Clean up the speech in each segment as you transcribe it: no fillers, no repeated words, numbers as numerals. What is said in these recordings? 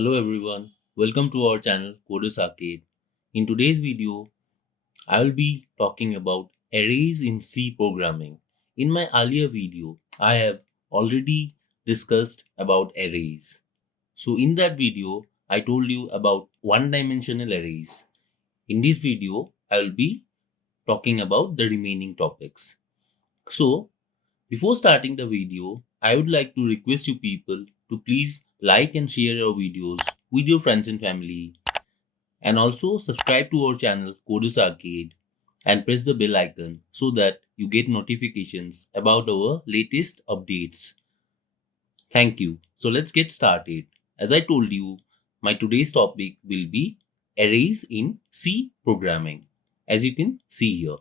Hello everyone, welcome to our channel Codus Arcade. In today's video, I will be talking about arrays in C programming. In my earlier video, I have already discussed about arrays. So in that video, I told you about one-dimensional arrays. In this video, I will be talking about the remaining topics. So before starting the video, I would like to request you people to please like and share our videos with your friends and family, and also subscribe to our channel Codus Arcade and press the bell icon so that you get notifications about our latest updates. Thank you. So let's get started. As I told you, my today's topic will be arrays in C programming, as you can see here.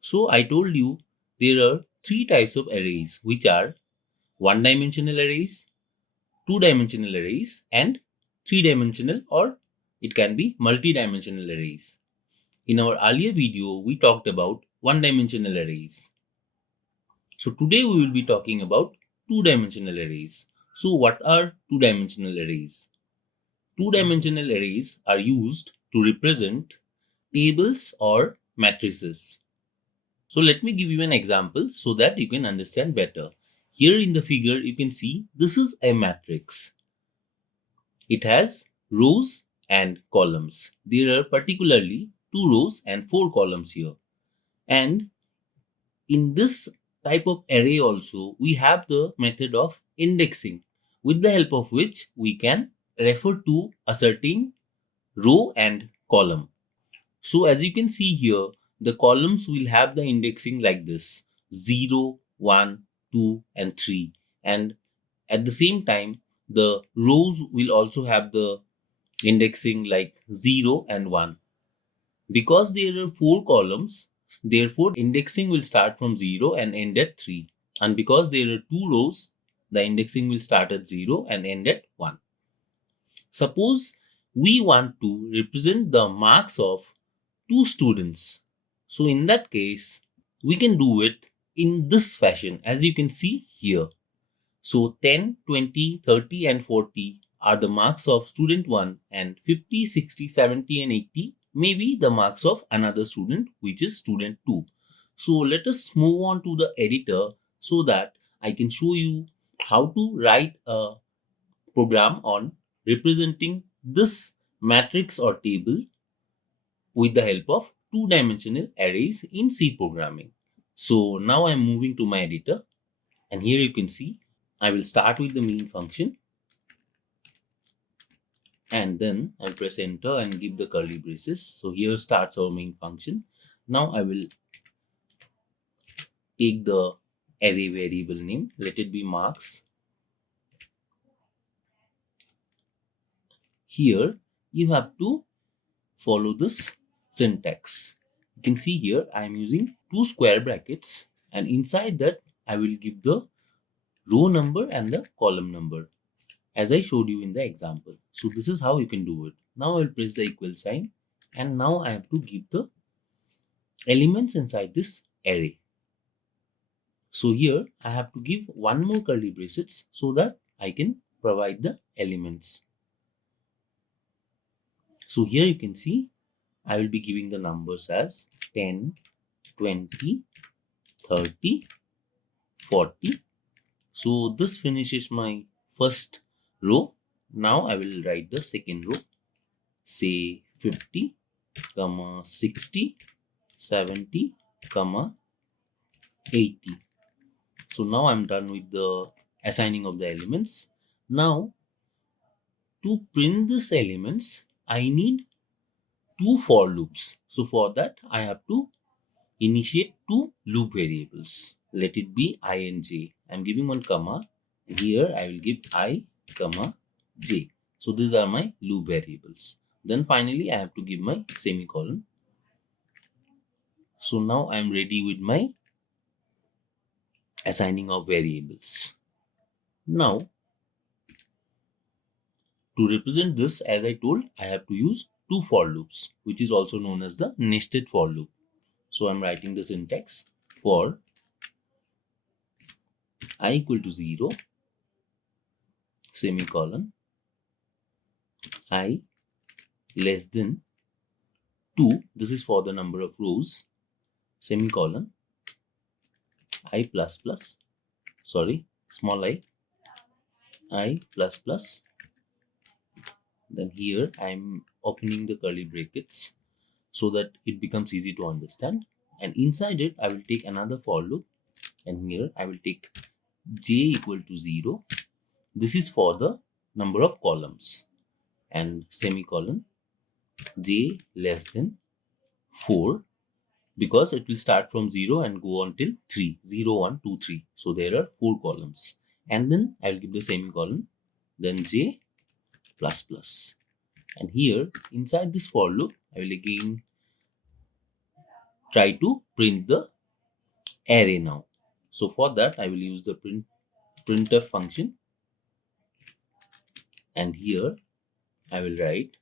So I told you there are three types of arrays, which are one-dimensional arrays, two-dimensional arrays, and three-dimensional, or it can be multi-dimensional arrays. In our earlier video, we talked about one-dimensional arrays. So today we will be talking about two-dimensional arrays. So what are two-dimensional arrays? Two-dimensional arrays are used to represent tables or matrices. So let me give you an example so that you can understand better. Here in the figure, you can see this is a matrix. It has rows and columns. There are particularly 2 rows and 4 columns here. And in this type of array also, we have the method of indexing, with the help of which we can refer to a certain row and column. So as you can see here, the columns will have the indexing like this: 0, 1, 2, and 3. And at the same time, the rows will also have the indexing like 0 and 1. Because there are 4 columns, therefore indexing will start from 0 and end at 3. And because there are 2 rows, the indexing will start at 0 and end at 1. Suppose we want to represent the marks of 2 students. So in that case, we can do it in this fashion, as you can see here. So 10, 20, 30 and 40 are the marks of student 1, and 50, 60, 70 and 80 may be the marks of another student, which is student 2. So let us move on to the editor so that I can show you how to write a program on representing this matrix or table with the help of two-dimensional arrays in C programming. So now I'm moving to my editor, and here you can see I will start with the main function, and then I'll press enter and give the curly braces. So here starts our main function. Now I will take the array variable name, let it be marks. Here you have to follow this syntax. You can see here I am using 2 square brackets, and inside that I will give the row number and the column number, as I showed you in the example. So this is how you can do it. Now I will press the equal sign, and now I have to give the elements inside this array. So here I have to give one more curly braces so that I can provide the elements. So here you can see I will be giving the numbers as 10, 20, 30, 40. So this finishes my first row. Now I will write the second row. Say 50, 60, 70, 80. So now I'm done with the assigning of the elements. Now to print these elements, I need 2 for loops. So for that, I have to initiate 2 loop variables. Let it be I and j. I'm giving one comma. Here I will give I, comma, j. So these are my loop variables. Then finally I have to give my semicolon. So now I am ready with my assigning of variables. Now to represent this, as I told, I have to use 2 for loops, which is also known as the nested for loop. So I'm writing the syntax for I equal to 0, semicolon, I less than 2, this is for the number of rows, semicolon, I plus plus, sorry, small I plus plus, then here I'm opening the curly brackets so that it becomes easy to understand, and inside it I will take another for loop, and here I will take j equal to 0. This is for the number of columns, and semicolon, j less than 4, because it will start from 0 and go on till 3, 0, 1, 2, 3. So there are 4 columns, and then I will give the semicolon, then j plus plus. And here inside this for loop I will again try to print the array now. So for that I will use the printf function, and here I will write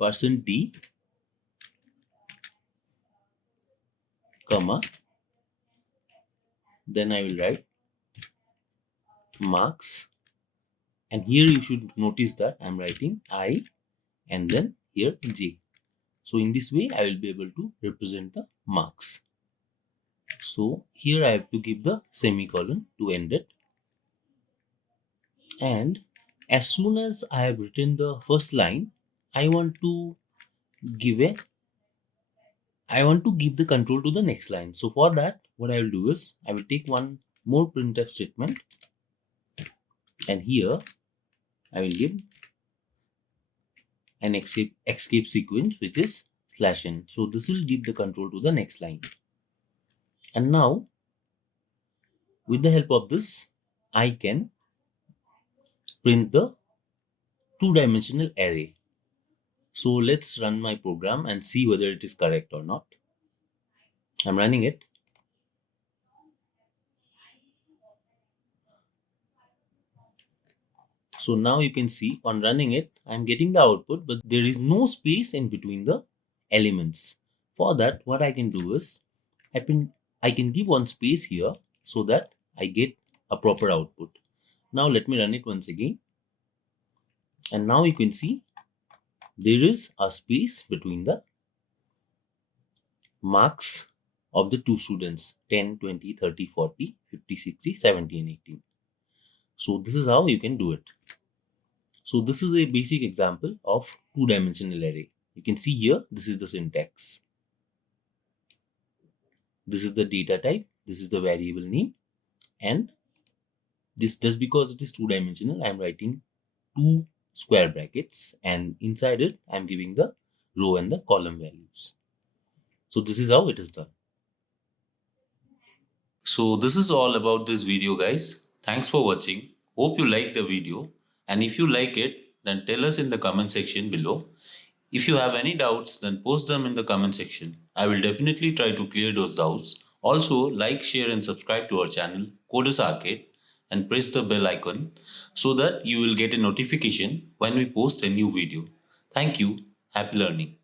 %d, comma, then I will write marks, and here you should notice that I'm writing I and then here j. So in this way I will be able to represent the marks. So here I have to give the semicolon to end it, and as soon as I have written the first line, I want to give the control to the next line. So for that, what I will do is I will take one more printf statement, and here I will give an escape sequence which is /n. So this will give the control to the next line. And now with the help of this, I can print the two-dimensional array. So let's run my program and see whether it is correct or not. I'm running it. So now you can see on running it, I'm getting the output, but there is no space in between the elements. For that, what I can do is I can give one space here so that I get a proper output. Now let me run it once again. And now you can see there is a space between the marks of the two students, 10, 20, 30, 40, 50, 60, 70 and 18. So this is how you can do it. So this is a basic example of two-dimensional array. You can see here, this is the syntax. This is the data type, this is the variable name, and this, just because it is two-dimensional, I am writing 2 square brackets, and inside it I am giving the row and the column values. So this is how it is done. So this is all about this video, guys. Thanks for watching. Hope you like the video, and if you like it, then tell us in the comment section below. If you have any doubts, then post them in the comment section. I will definitely try to clear those doubts. Also, like, share and subscribe to our channel Codus Arcade, and press the bell icon so that you will get a notification when we post a new video. Thank you. Happy learning.